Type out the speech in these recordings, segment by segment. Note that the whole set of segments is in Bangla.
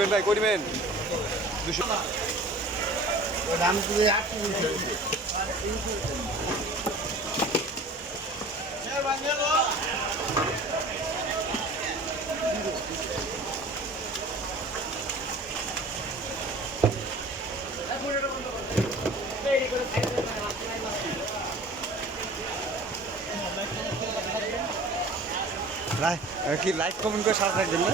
দিবেন ভাই, কই দিবেন? 200 কি লাইক কমেন্ট করে সাথে থাকবেন না?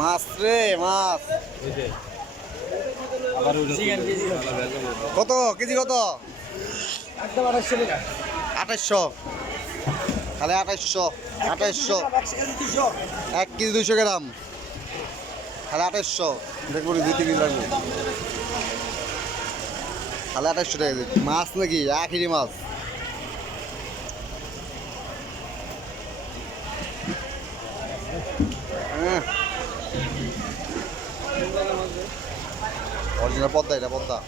মাছ রে মাছ কত কেজি? কত? 2800। তাহলে 2800 1 কেজি 200 গ্রাম, তাহলে 2800। দেখবো 2-3 কেজি লাগবে, তাহলে 2800 টাকা কেজি। মাছ নাকি আখিরি মাছ? অরিজিনাল পদ্মা, এটা পদ্মা।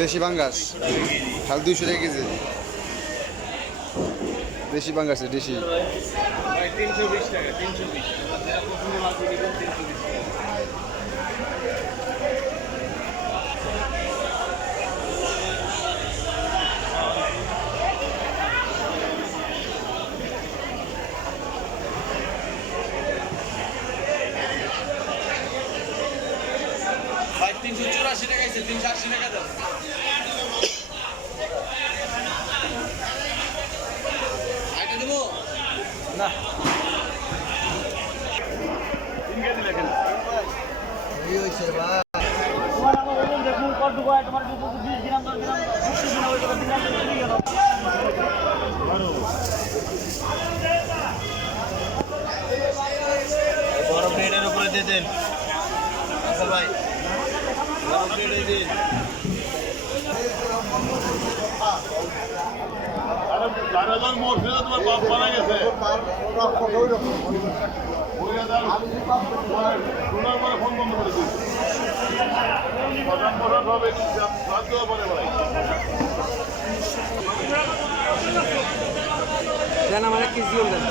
দেশি বাঙ্গাস তাহলে 200 টাকা কেজি। দেশি বাঙ্গাস, দেশি 320 টাকা, 320 ভাই 384 টাকা আছে, 380 টাকা দাও আইটা দেবো না। 3 কেজি লাগেন এই হইছে ভাই। তোমার আমার ওজন দেখুন কত কয়, তোমার 20 গ্রাম 10 গ্রাম 20 গ্রাম ওই কথা দিলাম চলে গেল। বড় প্লেটের উপরে দিয়ে দেন আসল ভাই, বড় প্লেটে দিন। যারা মরছে তোমার বাপ মারা গেছে ফোন বন্ধ করে দিয়েছে হবে ভাই। আমার 1 কেজি দেন।